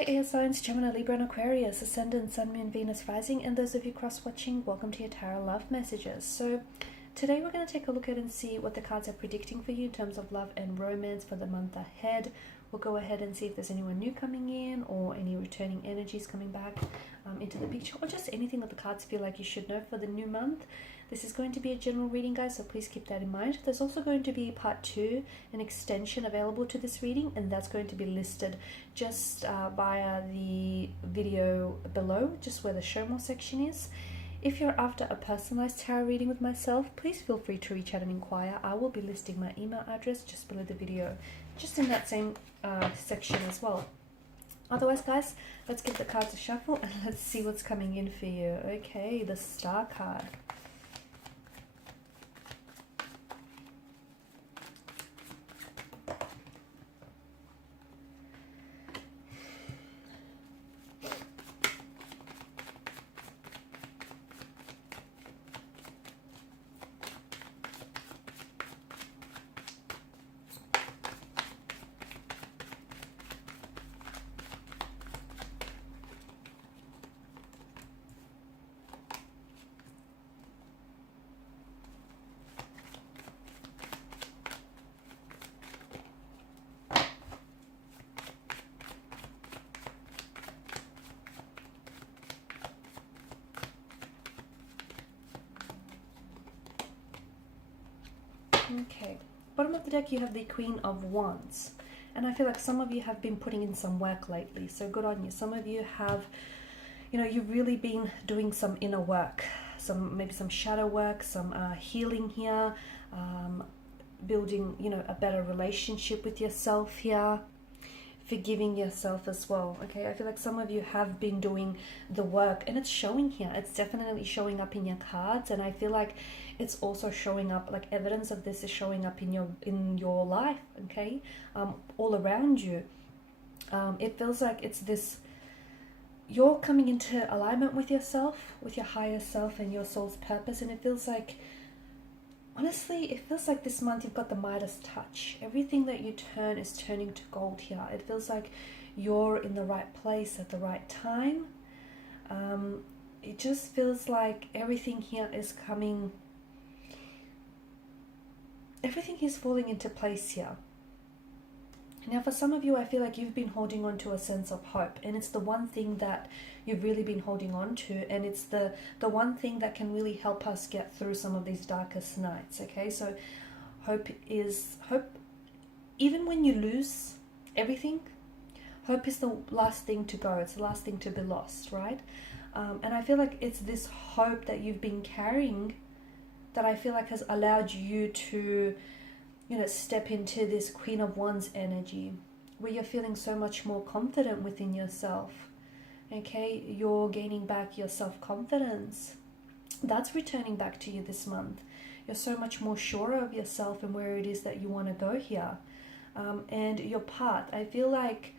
Hi air signs, Gemini, Libra and Aquarius, Ascendant, Sun, Moon, Venus, Rising, and those of you cross-watching, welcome to your Tarot Love Messages. So today we're going to take a look at and see what the cards are predicting for you in terms of love and romance for the month ahead. We'll go ahead and see if there's anyone new coming in or any returning energies coming back into the picture, or just anything that the cards feel like you should know for the new month. This is going to be a general reading, guys, so please keep that in mind. There's also going to be part 2, an extension available to this reading, and that's going to be listed just via the video below, just where the show more section is. If you're after a personalized tarot reading with myself, please feel free to reach out and inquire. I will be listing my email address just below the video, just in that same section as well. Otherwise, guys, let's give the cards a shuffle and let's see what's coming in for you. Okay, the Star card. Okay, bottom of the deck you have the Queen of Wands, and I feel like some of you have been putting in some work lately, so good on you. Some of you have, you've really been doing some inner work, maybe some shadow work, some healing here, building, a better relationship with yourself here, forgiving yourself as well. Okay, I feel like some of you have been doing the work, and it's showing here. It's definitely showing up in your cards, and I feel like it's also showing up, like evidence of this is showing up in your life. Okay, all around you. It feels like it's this, you're coming into alignment with yourself, with your higher self and your soul's purpose, and it feels like, honestly, it feels like this month you've got the Midas touch. Everything that you turn is turning to gold here. It feels like you're in the right place at the right time. It just feels like everything here is coming, everything is falling into place here. Now for some of you, I feel like you've been holding on to a sense of hope, and it's the one thing that you've really been holding on to, and it's the one thing that can really help us get through some of these darkest nights. Okay, so hope, even when you lose everything, hope is the last thing to go. It's the last thing to be lost, right? And I feel like it's this hope that you've been carrying that I feel like has allowed you to step into this Queen of Wands energy, where you're feeling so much more confident within yourself. Okay, you're gaining back your self-confidence. That's returning back to you this month. You're so much more sure of yourself and where it is that you want to go here. And your path, I feel like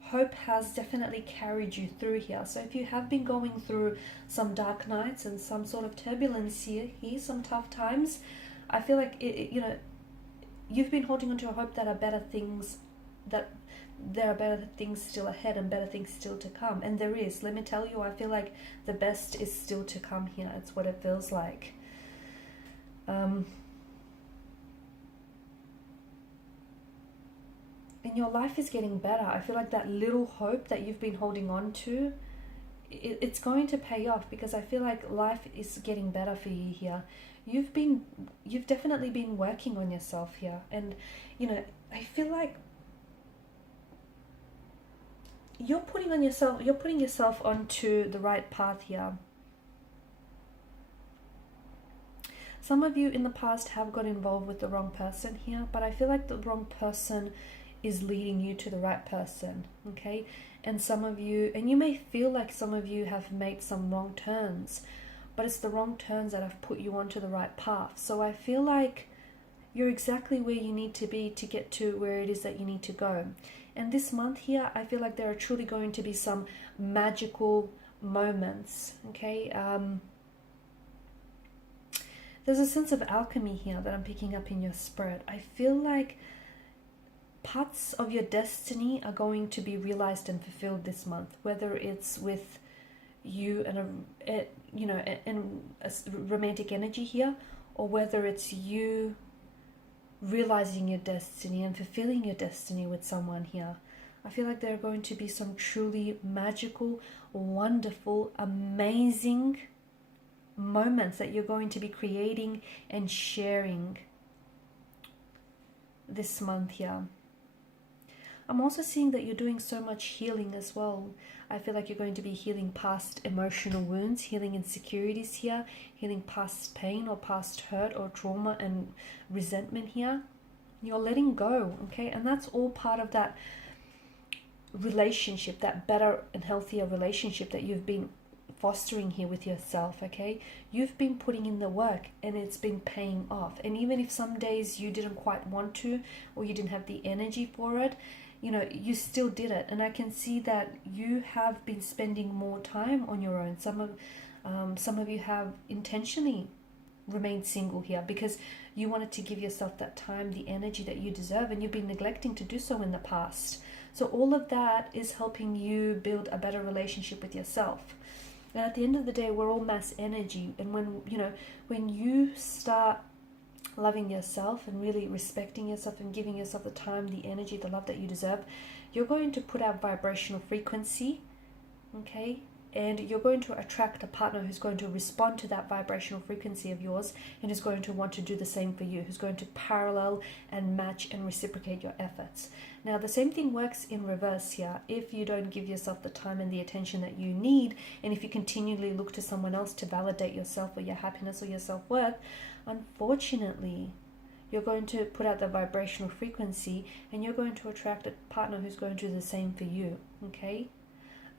hope has definitely carried you through here. So if you have been going through some dark nights and some sort of turbulence here, some tough times, I feel like you've been holding on to a hope that there are better things still ahead and better things still to come. And there is. Let me tell you, I feel like the best is still to come here. It's what it feels like. And your life is getting better. I feel like that little hope that you've been holding on to, it's going to pay off, because I feel like life is getting better for you here. You've definitely been working on yourself here, and I feel like you're putting yourself onto the right path here. Some of you in the past have got involved with the wrong person here, but I feel like the wrong person is leading you to the right person. Okay, and some of you, and you may feel like some of you have made some wrong turns, but it's the wrong turns that have put you onto the right path. So I feel like you're exactly where you need to be to get to where it is that you need to go. And this month here, I feel like there are truly going to be some magical moments. Okay, there's a sense of alchemy here that I'm picking up in your spirit. I feel like parts of your destiny are going to be realized and fulfilled this month, whether it's with you and a romantic energy here, or whether it's you realizing your destiny and fulfilling your destiny with someone here. I feel like there are going to be some truly magical, wonderful, amazing moments that you're going to be creating and sharing this month here. I'm also seeing that you're doing so much healing as well. I feel like you're going to be healing past emotional wounds, healing insecurities here, healing past pain or past hurt or trauma and resentment here. You're letting go, okay? And that's all part of that relationship, that better and healthier relationship that you've been fostering here with yourself, okay? You've been putting in the work and it's been paying off. And even if some days you didn't quite want to, or you didn't have the energy for it, you know, you still did it. And I can see that you have been spending more time on your own. Some of you have intentionally remained single here because you wanted to give yourself that time, the energy that you deserve, and you've been neglecting to do so in the past. So all of that is helping you build a better relationship with yourself. And at the end of the day, we're all mass energy. And when you start loving yourself and really respecting yourself and giving yourself the time, the energy, the love that you deserve, you're going to put out vibrational frequency, okay? And you're going to attract a partner who's going to respond to that vibrational frequency of yours and is going to want to do the same for you, who's going to parallel and match and reciprocate your efforts. Now, the same thing works in reverse here. If you don't give yourself the time and the attention that you need, and if you continually look to someone else to validate yourself or your happiness or your self-worth, unfortunately, you're going to put out the vibrational frequency and you're going to attract a partner who's going to do the same for you, okay?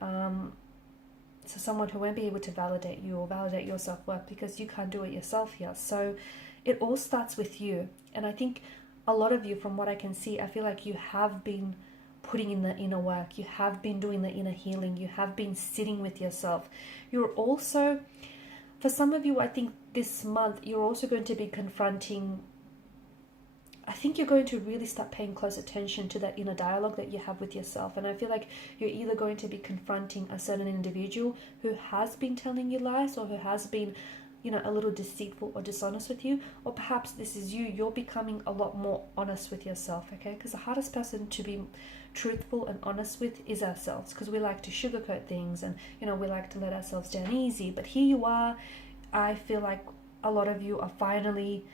So someone who won't be able to validate you or validate your self-worth because you can't do it yourself here. So it all starts with you. And I think a lot of you, from what I can see, I feel like you have been putting in the inner work. You have been doing the inner healing. You have been sitting with yourself. You're also, for some of you, I think this month, you're also going to be confronting, I think you're going to really start paying close attention to that inner dialogue that you have with yourself. And I feel like you're either going to be confronting a certain individual who has been telling you lies or who has been, a little deceitful or dishonest with you, or perhaps this is you. You're becoming a lot more honest with yourself, okay? Because the hardest person to be truthful and honest with is ourselves, because we like to sugarcoat things and, we like to let ourselves down easy. But here you are. I feel like a lot of you are finally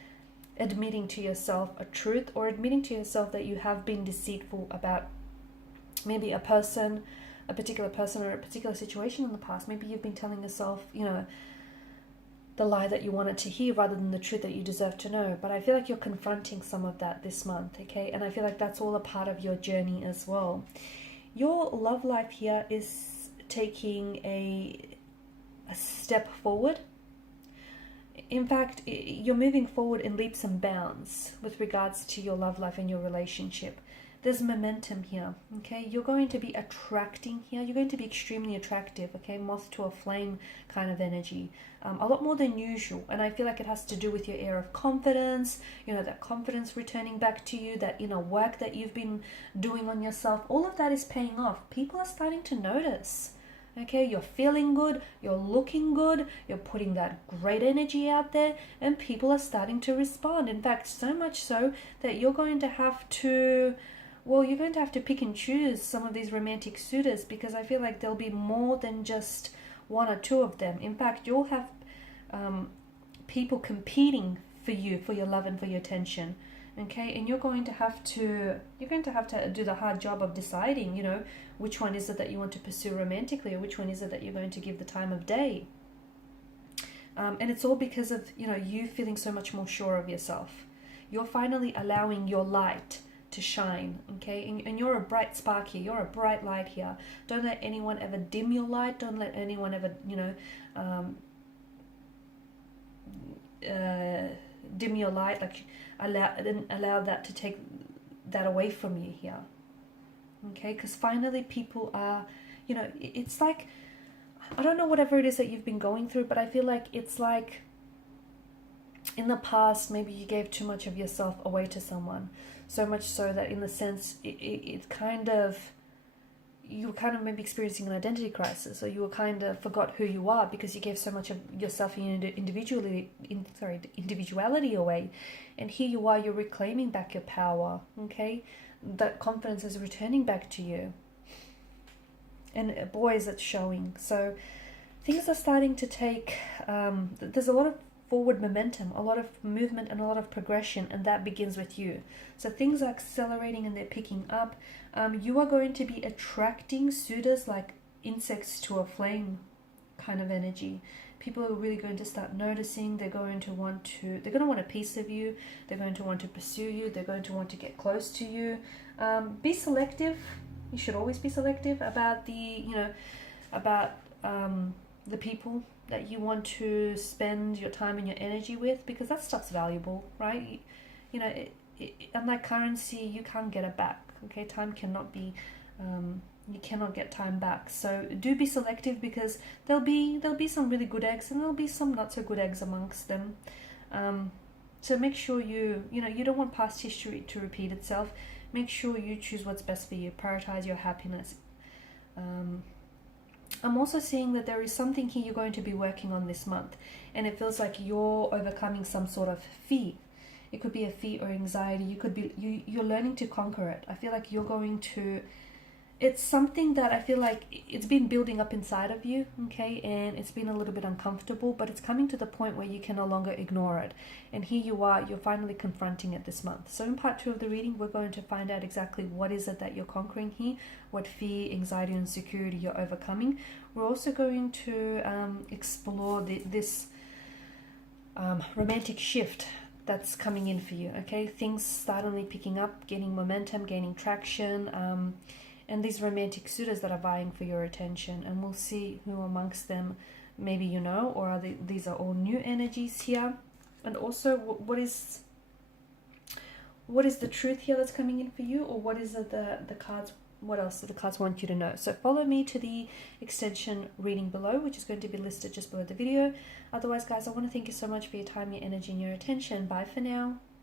admitting to yourself a truth, or admitting to yourself that you have been deceitful about maybe a particular person or a particular situation in the past. Maybe you've been telling yourself, the lie that you wanted to hear rather than the truth that you deserve to know. But I feel like you're confronting some of that this month, okay? And I feel like that's all a part of your journey as well. Your love life here is taking a step forward. In fact, you're moving forward in leaps and bounds with regards to your love life and your relationship. There's momentum here, okay? You're going to be attracting here. You're going to be extremely attractive, okay? Moth to a flame kind of energy. A lot more than usual. And I feel like it has to do with your air of confidence, that confidence returning back to you, that inner work that you've been doing on yourself. All of that is paying off. People are starting to notice. Okay, you're feeling good, you're looking good, you're putting that great energy out there, and people are starting to respond. In fact, so much so that you're going to have to pick and choose some of these romantic suitors, because I feel like there'll be more than just one or two of them. In fact, you'll have people competing for you, for your love and for your attention. Okay, and you're going to have to do the hard job of deciding, which one is it that you want to pursue romantically, or which one is it that you're going to give the time of day. And it's all because of, you feeling so much more sure of yourself. You're finally allowing your light to shine, okay? And you're a bright spark here. You're a bright light here. Don't let anyone ever dim your light. Don't let anyone ever, dim your light, like allow that to take that away from you here, okay? Because finally people are, it's like, I don't know, whatever it is that you've been going through, but I feel like it's like in the past maybe you gave too much of yourself away to someone. So much so that in the sense it kind of, you were kind of maybe experiencing an identity crisis, or you were kind of forgot who you are because you gave so much of yourself individuality away. And here you are, you're reclaiming back your power, okay? That confidence is returning back to you. And boy, is it showing. So things are starting to take, there's a lot of forward momentum, a lot of movement and a lot of progression, and that begins with you. So things are accelerating and they're picking up. You are going to be attracting suitors like insects to a flame kind of energy. People are really going to start noticing. They're going to want a piece of you. They're going to want to pursue you. They're going to want to get close to you. Be selective. You should always be selective about the people that you want to spend your time and your energy with, because that stuff's valuable, right? Unlike currency, you can't get it back. Okay, time cannot be, you cannot get time back. So do be selective, because there'll be some really good eggs and there'll be some not so good eggs amongst them. So make sure you don't want past history to repeat itself. Make sure you choose what's best for you. Prioritize your happiness. I'm also seeing that there is something here you're going to be working on this month, and it feels like you're overcoming some sort of fear. It could be a fear or anxiety. You're learning to conquer it. I feel like you're going to, it's something that I feel like it's been building up inside of you, okay, and it's been a little bit uncomfortable, but it's coming to the point where you can no longer ignore it. And here you are, you're finally confronting it this month. So in part 2 of the reading, we're going to find out exactly what is it that you're conquering here, what fear, anxiety, and insecurity you're overcoming. We're also going to explore this romantic shift that's coming in for you, okay? Things suddenly picking up, gaining momentum, gaining traction, and these romantic suitors that are vying for your attention. And we'll see who amongst them maybe you know, or these are all new energies here. And also, what is the truth here that's coming in for you, or what is it the cards, what else do the cards want you to know? So follow me to the extension reading below, which is going to be listed just below the video. Otherwise, guys, I want to thank you so much for your time, your energy, and your attention. Bye for now.